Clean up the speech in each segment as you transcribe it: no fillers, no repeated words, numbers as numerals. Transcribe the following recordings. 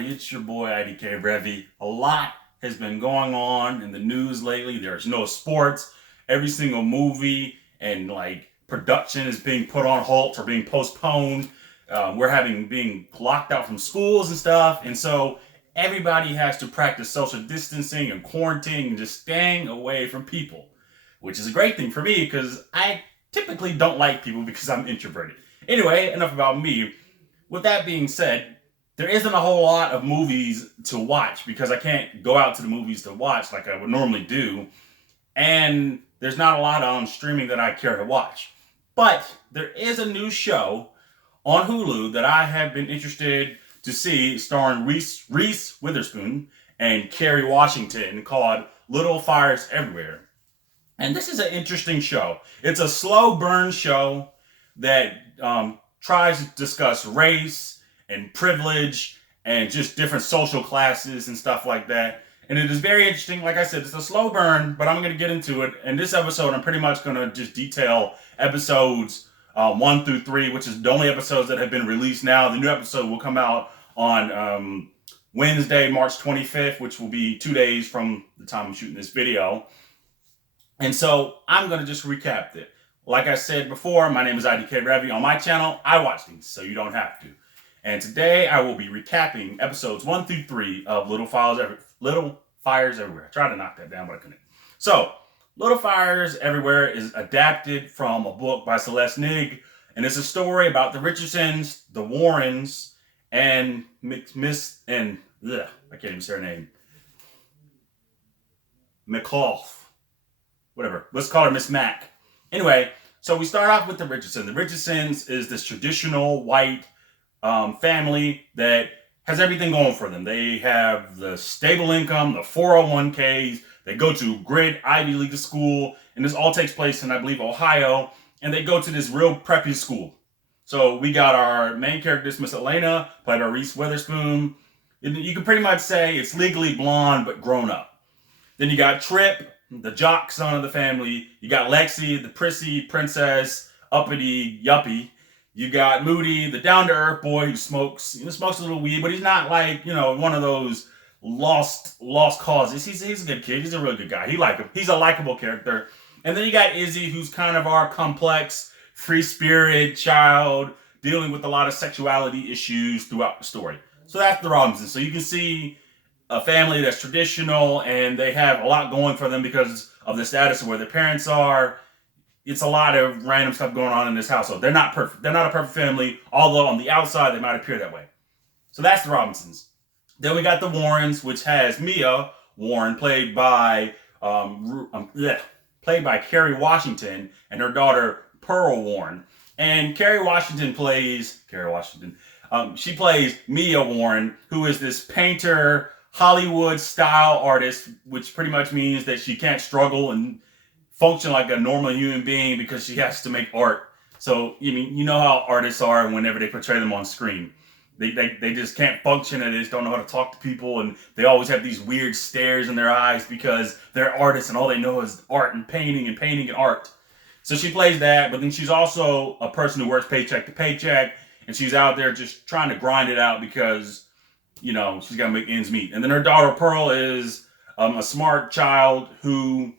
everybody, it's your boy IDK Revy. A lot has been going on in the news lately. There's no sports. Every single movie and production is being put on halt or being postponed. We're being locked out from schools and stuff. And so everybody has to practice social distancing and quarantining and just staying away from people, which is a great thing for me because I typically don't like people because I'm introverted. Anyway, enough about me. With that being said, there isn't a whole lot of movies to watch because I can't go out to the movies to watch like I would normally do. And there's not a lot on streaming that I care to watch. But there is a new show on Hulu that I have been interested to see, starring Reese Witherspoon and Kerry Washington, called Little Fires Everywhere. And this is an interesting show. It's a slow burn show that tries to discuss race and privilege and just different social classes and stuff like that. And it is very interesting. Like I said, it's a slow burn, but I'm going to get into it. In this episode, I'm pretty much going to just detail episodes 1 through 3, which is the only episodes that have been released now. The new episode will come out on Wednesday, March 25th, which will be 2 days from the time I'm shooting this video. And so I'm going to just recap it. Like I said before, my name is IDK Revy. On my channel, I watch things, so you don't have to. And today I will be recapping episodes 1 through 3 of Little Fires Everywhere. I tried to knock that down, but I couldn't. So, Little Fires Everywhere is adapted from a book by Celeste Nig, and it's a story about the Richardsons, the Warrens, and I can't even say her name. McClough. Whatever. Let's call her Miss Mac. Anyway, so we start off with the Richardsons. The Richardsons is this traditional white family that has everything going for them. They have the stable income, the 401ks. They go to great Ivy League school, and this all takes place in, I believe, Ohio. And they go to this real preppy school. So we got our main character, Miss Elena, played by Reese Witherspoon. You can pretty much say it's Legally Blonde, but grown up. Then you got Trip, the jock son of the family. You got Lexi, the prissy princess, uppity yuppie. You got Moody, the down-to-earth boy who smokes a little weed, but he's not one of those lost causes. He's a good kid. He's a real good guy. He's a likable character. And then you got Izzy, who's kind of our complex, free-spirited child dealing with a lot of sexuality issues throughout the story. So that's the Robinsons. So you can see a family that's traditional, and they have a lot going for them because of the status of where their parents are. It's a lot of random stuff going on in this household. They're not perfect. They're not a perfect family, although on the outside they might appear that way. So that's the Robinsons. Then we got the Warrens, which has Mia Warren, played by Kerry Washington, and her daughter Pearl Warren. And Kerry Washington plays she plays Mia Warren, who is this painter, Hollywood-style artist, which pretty much means that she can't struggle and function like a normal human being because she has to make art. So, you know how artists are whenever they portray them on screen. They just can't function, and they just don't know how to talk to people, and they always have these weird stares in their eyes because they're artists and all they know is art and painting and art. So she plays that, but then she's also a person who works paycheck to paycheck, and she's out there just trying to grind it out because she's got to make ends meet. And then her daughter, Pearl, is a smart child who,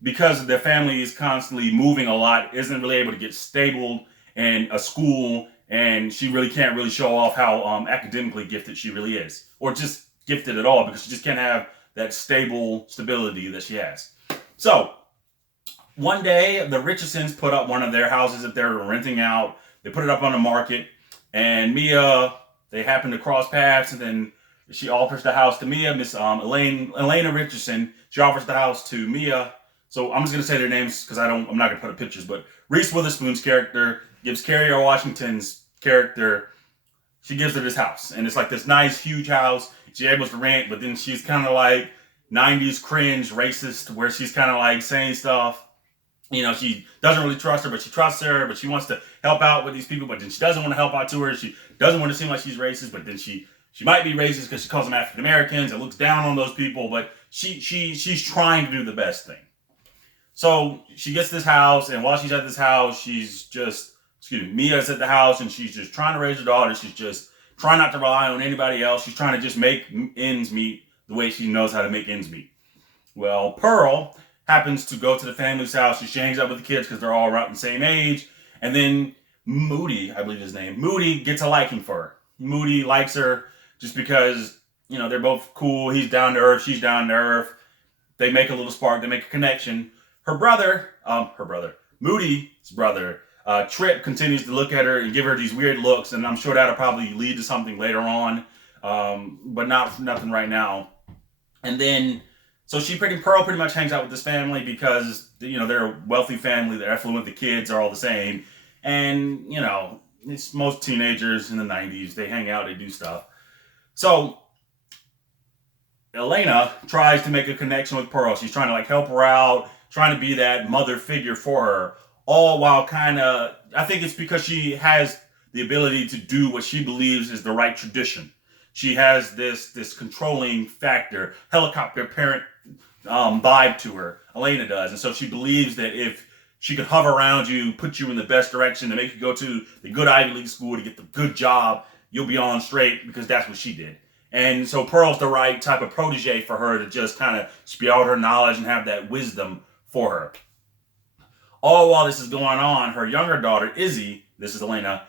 because their family is constantly moving a lot, isn't really able to get stable in a school, and she really can't really show off how academically gifted she really is. Or just gifted at all, because she just can't have that stability that she has. So, one day, the Richardsons put up one of their houses that they're renting out. They put it up on the market, and Mia, they happen to cross paths, and then she offers the house to Mia, Miss Elena Richardson. She offers the house to Mia. So I'm just going to say their names because I'm not going to put up pictures, but Reese Witherspoon's character gives Kerry Washington's character, she gives her this house. And it's like this nice, huge house she's able to rent, but then she's kind of like 90s cringe racist, where she's kind of like saying stuff. She doesn't really trust her, but she trusts her, but she wants to help out with these people, but then she doesn't want to help out to her. She doesn't want to seem like she's racist, but then she might be racist because she calls them African Americans and looks down on those people, but she's trying to do the best thing. So she gets this house, and while she's at this house, Mia's at the house, and she's just trying to raise her daughter. She's just trying not to rely on anybody else. She's trying to just make ends meet the way she knows how to make ends meet. Well, Pearl happens to go to the family's house. She hangs out with the kids because they're all around the same age. And then Moody, I believe his name, Moody gets a liking for her. Moody likes her just because, they're both cool. He's down to earth. She's down to earth. They make a little spark. They make a connection. Moody's brother, Trip, continues to look at her and give her these weird looks. And I'm sure that'll probably lead to something later on. But nothing right now. And then, so Pearl pretty much hangs out with this family because, they're a wealthy family. They're affluent. The kids are all the same. And, it's most teenagers in the 90s. They hang out. They do stuff. So Elena tries to make a connection with Pearl. She's trying to help her out, trying to be that mother figure for her, all while I think it's because she has the ability to do what she believes is the right tradition. She has this controlling factor, helicopter parent vibe to her. Elena does. And so she believes that if she could hover around you, put you in the best direction to make you go to the good Ivy League school to get the good job, you'll be on straight because that's what she did. And so Pearl's the right type of protege for her to just kind of spew out her knowledge and have that wisdom for her. All while this is going on, her younger daughter, Izzy, this is Elena,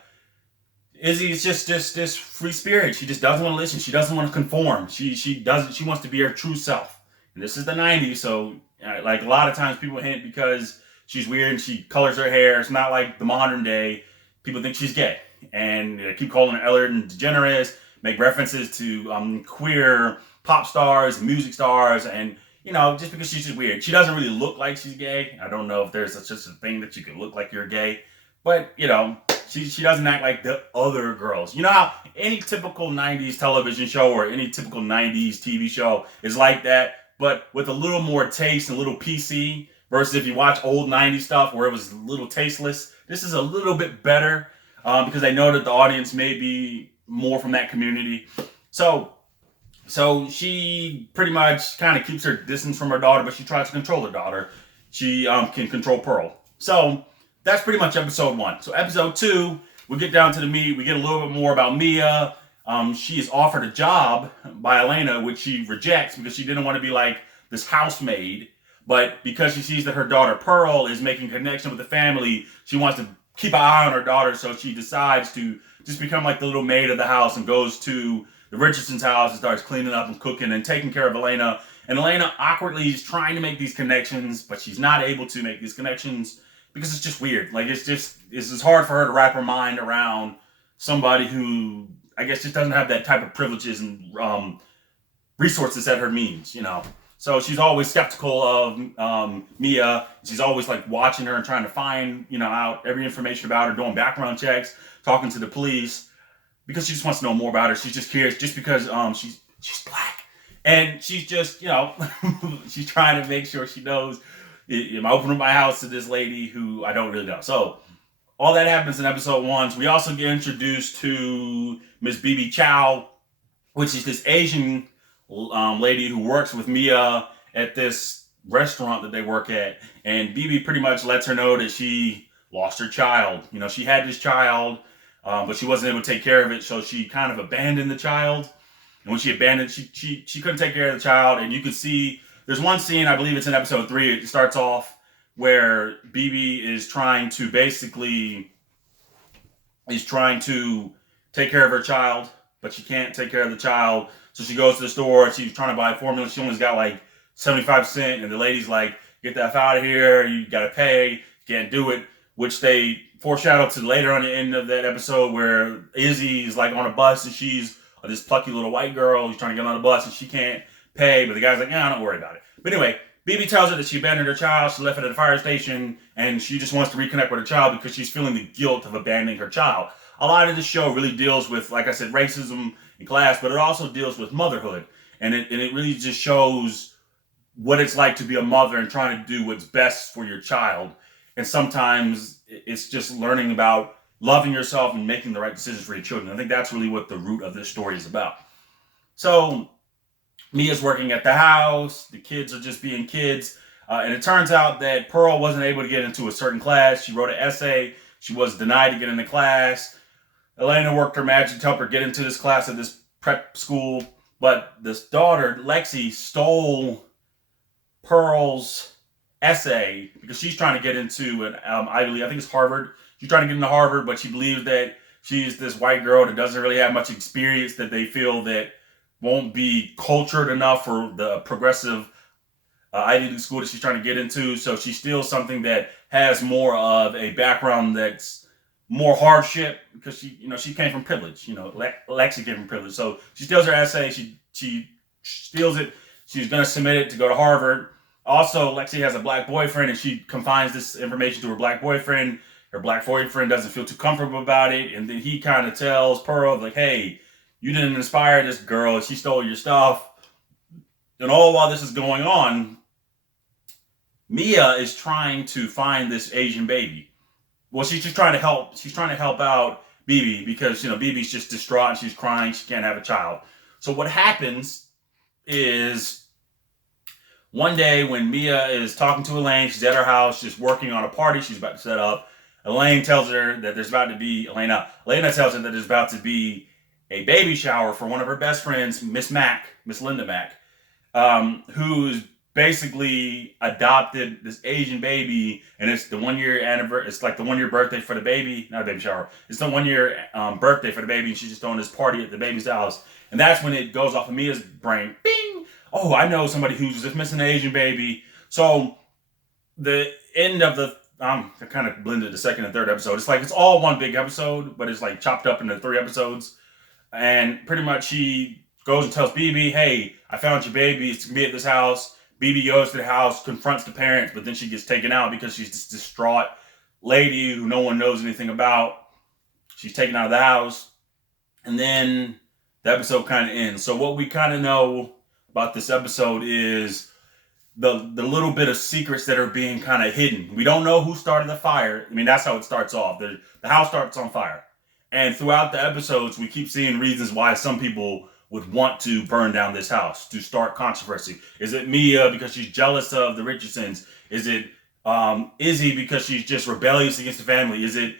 Izzy is just this free spirit. She just doesn't want to listen. She doesn't want to conform. She wants to be her true self. And this is the 90s, so a lot of times people hint because she's weird and she colors her hair. It's not like the modern day. People think she's gay. And they keep calling her Ellen DeGeneres, make references to queer pop stars, music stars, and just because she's just weird. She doesn't really look like she's gay. I don't know if there's such a thing that you can look like you're gay, but she doesn't act like the other girls. You know how any typical 90s television show or any typical 90s TV show is like that, but with a little more taste and a little PC versus if you watch old 90s stuff where it was a little tasteless. This is a little bit better because I know that the audience may be more from that community. So she pretty much kind of keeps her distance from her daughter, but she tries to control her daughter. She can control Pearl. So that's pretty much episode 1. So episode 2, we get down to the meat. We get a little bit more about Mia. She is offered a job by Elena, which she rejects because she didn't want to be like this housemaid. But because she sees that her daughter Pearl is making a connection with the family, she wants to keep an eye on her daughter. So she decides to just become like the little maid of the house and goes to the Richardson's house and starts cleaning up and cooking and taking care of Elena. And Elena awkwardly is trying to make these connections, but she's not able to make these connections because it's just weird. It's just hard for her to wrap her mind around somebody who I guess just doesn't have that type of privileges and resources at her means, So she's always skeptical of Mia. She's always watching her and trying to find, out every information about her, doing background checks, talking to the police, because she just wants to know more about her. She's just curious, just because she's black, and she's just she's trying to make sure she knows. Am I opening my house to this lady who I don't really know? So all that happens in episode 1. So we also get introduced to Miss Bibi Chow, which is this Asian lady who works with Mia at this restaurant that they work at, and Bibi pretty much lets her know that she lost her child. She had this child, but she wasn't able to take care of it, so she kind of abandoned the child. And when she abandoned, she couldn't take care of the child, and you could see there's one scene, I believe it's in episode 3. It starts off where Bibi is trying to take care of her child, but she can't take care of the child. So she goes to the store. She's trying to buy formula. She only's got 75 cents. And the lady's like, get the F out of here. You got to pay. You can't do it. Which they foreshadow to later on the end of that episode where Izzy is on a bus and she's this plucky little white girl who's trying to get on the bus and she can't pay. But the guy's like, don't worry about it. But anyway, Bibi tells her that she abandoned her child. She left it at the fire station. And she just wants to reconnect with her child because she's feeling the guilt of abandoning her child. A lot of this show really deals with, like I said, racism and class, but it also deals with motherhood. And it really just shows what it's like to be a mother and trying to do what's best for your child. And sometimes it's just learning about loving yourself and making the right decisions for your children. I think that's really what the root of this story is about. So Mia's working at the house. The kids are just being kids. And it turns out that Pearl wasn't able to get into a certain class. She wrote an essay. She was denied to get into class. Elena worked her magic to help her get into this class at this prep school. But this daughter, Lexi, stole Pearl's essay because she's trying to get into an Ivy League. I think it's Harvard. She's trying to get into Harvard, but she believes that she's this white girl that doesn't really have much experience, that they feel that won't be cultured enough for the progressive Ivy League school that she's trying to get into. So she steals something that has more of a background that's more hardship because she came from privilege. Lexi came from privilege. So she steals her essay. She steals it. She's going to submit it to go to Harvard. Also, Lexi has a black boyfriend, and she confines this information to her black boyfriend. Her black boyfriend doesn't feel too comfortable about it, and then he kind of tells Pearl, like, hey, you didn't inspire this girl. She stole your stuff. And all while this is going on, Mia is trying to find this Asian baby. Well, she's just trying to help. She's trying to help out BB because, BB's just distraught and she's crying. She can't have a child. So what happens is one day when Mia is talking to Elaine, she's at her house, just working on a party she's about to set up. Elena tells her that there's about to be a baby shower for one of her best friends, Miss Linda Mack, who's basically adopted this Asian baby, and it's the 1 year anniversary. It's like the 1 year birthday for the baby, not a baby shower. It's the 1 year birthday for the baby, and she's just throwing this party at the baby's house. And that's when it goes off of Mia's brain. Bing! Oh, I know somebody who's just missing an Asian baby. So the end of the I kind of blended the second and third episode. It's like it's all one big episode, but it's like chopped up into 3 episodes. And pretty much she goes and tells BB, hey, I found your baby. It's going to be at this house. BB goes to the house, confronts the parents, but then she gets taken out because she's this distraught lady who no one knows anything about. She's taken out of the house. And then the episode kind of ends. So what we kind of know about this episode is the little bit of secrets that are being kind of hidden. We don't know who started the fire. I mean, that's how it starts off. The house starts on fire. And throughout the episodes, we keep seeing reasons why some people would want to burn down this house, to start controversy. Is it Mia because she's jealous of the Richardsons? Is it Izzy because she's just rebellious against the family? Is it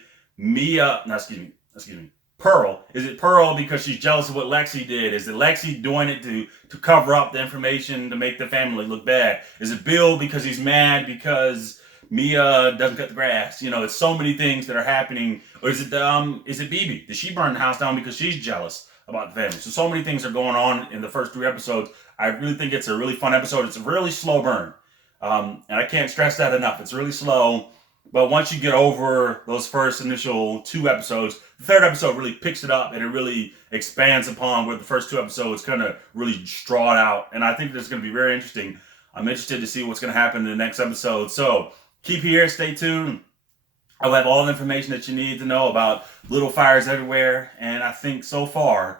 Pearl? Is it Pearl because she's jealous of what Lexi did? Is it Lexi doing it to cover up the information to make the family look bad? Is it Bill because he's mad because Mia doesn't cut the grass? It's so many things that are happening. Or is it BB? Did she burn the house down because she's jealous about the family? So many things are going on in the first 3 episodes. I really think it's a really fun episode. It's a really slow burn. And I can't stress that enough. It's really slow. But once you get over those first initial 2 episodes, the 3rd episode really picks it up and it really expands upon where the first 2 episodes kind of really draw it out. And I think that's going to be very interesting. I'm interested to see what's going to happen in the next episode. So keep here, stay tuned. I'll have all the information that you need to know about Little Fires Everywhere. And I think so far,